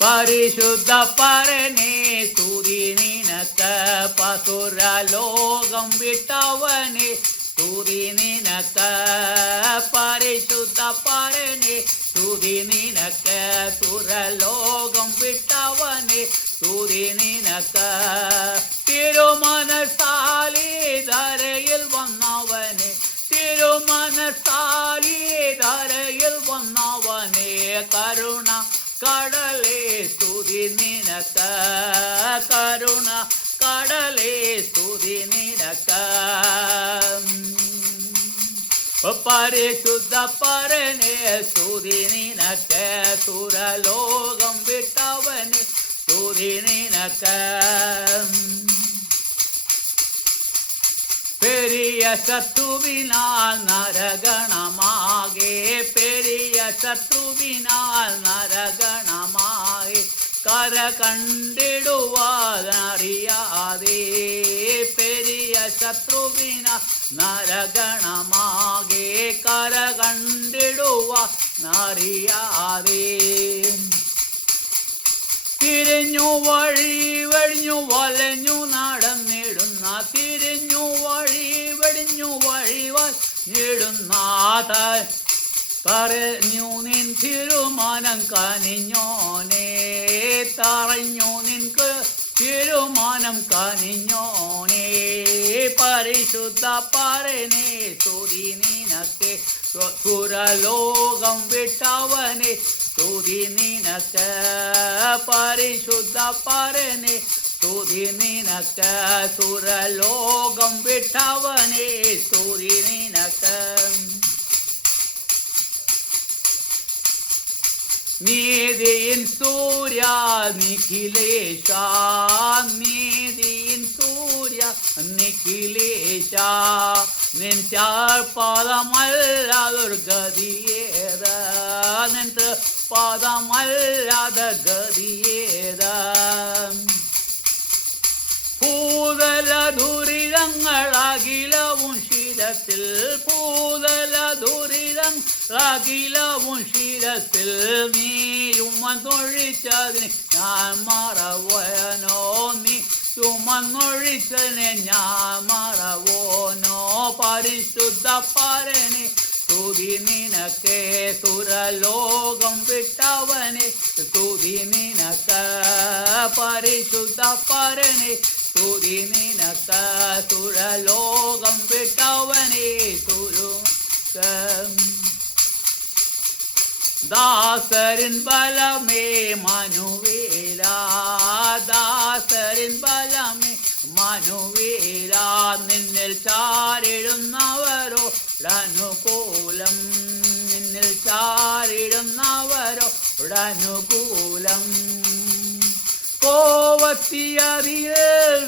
പരിശുദ്ധ പരനെ സ്തുതി നിനക്ക് പസുരലോകം വിട്ടവനെ സ്തുതി നിനക്ക് പരിശുദ്ധ പരനെ സ്തുതി നിനക്ക് സുരലോകം വിട്ടവനെ സ്തുതി നിനക്ക് തിരുമനസാലി ധരയിൽ വന്നവനെ തിരുമനസാലി ധരയിൽ വന്നവനെ കരുണ കടലേ സ്തുതി നിനക്ക് കരുണ കടലേ സ്തുതി നിനക്ക് പരിശുദ്ധ പരനെ സ്തുതി നിനക്ക് സുരലോകം വിട്ടവനെ സ്തുതി നിനക്ക് പെരിയ ശത്രുവിനാൽ നരഗണമാകെ പെരിയ ശത്രുവിനാൽ നരഗണമാകെ കര കണ്ടിടുവാനറിയാതെ പെരിയ ശത്രുവിനാൽ നരഗണമാകെ കര കണ്ടിടുവാനറിയാതെ തിരിഞ്ഞു വഴി വെടിഞ്ഞു വലഞ്ഞു നടന്നിടുന്ന തിരിഞ്ഞു വഴി വെടിഞ്ഞു വഴി വന്നിടുന്ന പറഞ്ഞു നിൻ തിരുമാനം കനിഞ്ഞോനെ തറഞ്ഞു നിൻക്ക് തിരുമാനം കനിഞ്ഞോനെ പരിശുദ്ധ പരനെ സ്തുതി നിനക്ക് സുരലോകം വിട്ടവനെ സ്തുതി നിനക്ക് പരിശുദ്ധ പരനെ സ്തുതി നിനക്ക് സുരലോകം വിട്ടവനെ സ്തുതി നിനക്ക് നീതിയിൻ സൂര്യ നിഖിലേശ നീതിയിൻ സൂര്യ നിഖിലേശ നിൻ പാദമല്ലാതൊരു ഗതിയേത നിൻ പാദമല്ലാത ഗതിയേത ഭൂതല ദുരിതങ്ങളകിലവും ശിരത്തിൽ ഭൂതല ദുരിതങ്ങളകിലവും ശിരത്തിൽ നീയുമൊഴിച്ചതിന് ഞാൻ മറവനോ നീ ചുമന്നൊഴിച്ചതിനെ ഞാൻ മറവോനോ പരിശുദ്ധ പരനെ സ്തുതി നിനക്ക് സുരലോകം വിട്ടവനെ സ്തുതി നിനക്ക് പരിശുദ്ധ പരനെ സ്തുതി നിനക്ക് സുരലോകം വിട്ടവനെ ദാസരിൻ ബലമേ മനുവേല ദാസരിൻ ബലമേ മനുവേല നിന്നിൽ ചാരിടുന്നവരോടനുകൂലം നിന്നിൽ ചാരിടുന്നവരോടനുകൂലം കോവത്തിയതിൽ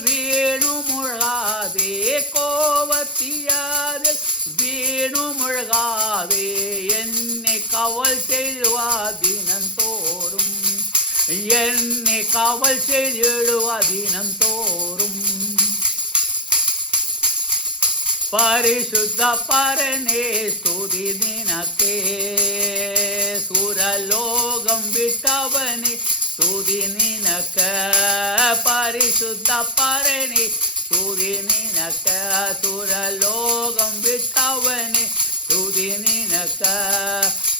വീണുമുഴാതെ കോവത്തിയതിൽ വീണുമുഴകാതെ എന്നെ കവൽ ചെയ്യുവാ ദിനം തോറും എന്നെ കവൽ ചെയ്യുവാ ദിനം തോറും പരിശുദ്ധ പരനെ സ്തുതി നിനക്ക് സുരലോകം വിട്ടവനെ സ്തുതി നിനക്ക് പരിശുദ്ധ പരനെ സ്തുതി നിനക്ക് സുരലോകം വിട്ടവനെ സ്തുതി നിനക്ക്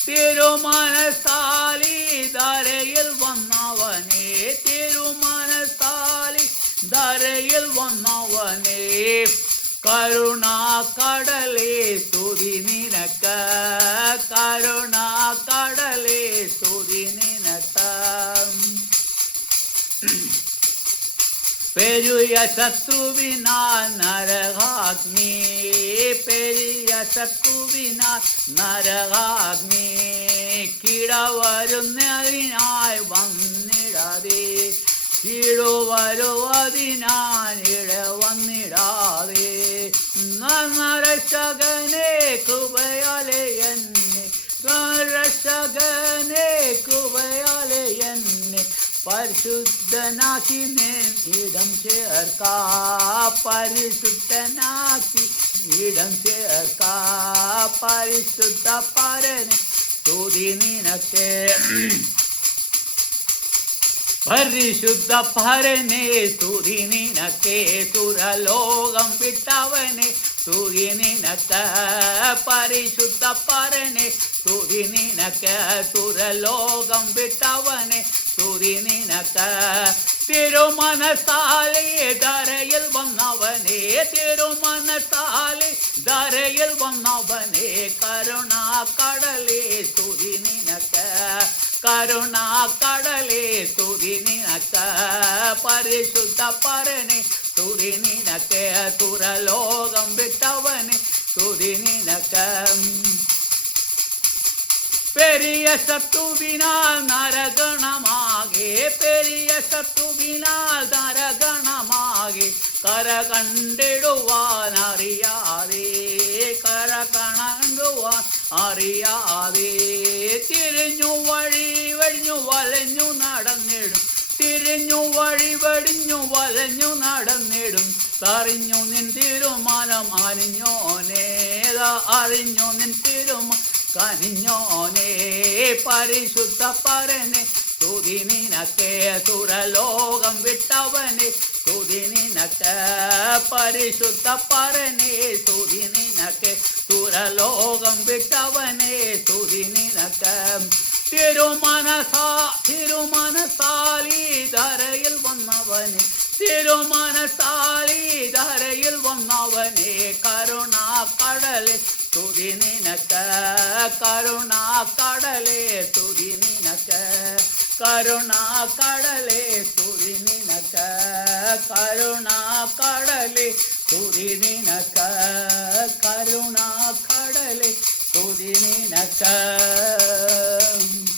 തിരുമനസാലി ധരയിൽ വന്നവനെ തിരുമനസാലി ധരയിൽ വന്നവനെ കരുണാകടലേ സ്തുതി നിനക്ക് കരുണാകടലേ സ്തുതി നിനക്ക് പെരിയ ശത്രുവിനാൽ നരകാഗ്നി പെരിയ ശത്രുവിനാൽ നരകാഗ്നി കിടവരുന്നതിനായി വന്നിടാതെ കീഴുവരുവതിനാൽ ഇട വന്നിടാതെ നരശകനെ കൃപയാലെ എന്നെ രക്ഷകനെ കൃപയാലെ എന്നെ പരിശുദ്ധനാക്കി ഇടം ചേർക്ക പരിശുദ്ധനാക്കി ഇടം ചേർക്ക പരിശുദ്ധ പരനെ സ്തുതി നിനക്ക് പരിശുദ്ധ പരനെ സ്തുതി നിനക്കേ സുരലോകം വിട്ടവനെ സ്തുതി നിനക്ക് പരിശുദ്ധ പരനെ സ്തുതി നിനക്ക് സുരലോകം വിട്ടവനെ സ്തുതി നിനക്ക് തിരുമനസാലെ ധരയിൽ വന്നവനെ തിരുമനസാലെ ധരയിൽ വന്നവനെ കരുണാക്കടലേ സ്തുതി നിനക്ക് കരുണാക്കടലേ സ്തുതി നിനക്ക് പരിശുദ്ധ പരനെ സ്തുതി നിനക്ക് സുരലോകം വിട്ടവനെ സ്തുതി നിനക്ക് പെരിയ ശത്രുവിനാൽ നരഗണമാകെ പെരിയ ശത്രുവിനാൽ നരഗണമാകെ കര കണ്ടിടുവാൻ അറിയാതെ കര കണ്ടുവാൻ അറിയാതെ തിരിഞ്ഞു വഴി വഴിഞ്ഞു വലഞ്ഞു നടന്നിടും തിരിഞ്ഞു വഴി വടിഞ്ഞു വലഞ്ഞു നടന്നിടും അറിഞ്ഞു നിൻ തീരുമാനം അറിഞ്ഞോനേതാ അറിഞ്ഞു നിൻ തീരുമാനം കനിഞ്ഞോനേ പരിശുദ്ധ പരനെ സ്തുതി നിനക്കേ സുരലോകം വിട്ടവനെ സ്തുതി നിനക്ക് പരിശുദ്ധ പരനെ സ്തുതി നിനക്ക് സുരലോകം വിട്ടവനെ സ്തുതി നിനക്ക് തിരുമനസാലി ധരയിൽ വന്നവനെ തിരുമനസാലി ധരയിൽ വന്നവനെ കരുണാക്കടലെ സ്തുതി നിനക്ക് കരുണാക്കടലെ സ്തുതി നിനക്ക് കരുണാക്കടലെ സ്തുതി നിനക്ക് കരുണാക്കടലെ സ്തുതി നിനക്ക് കരുണാക്കടലെ സ്തുതി നിനക്ക്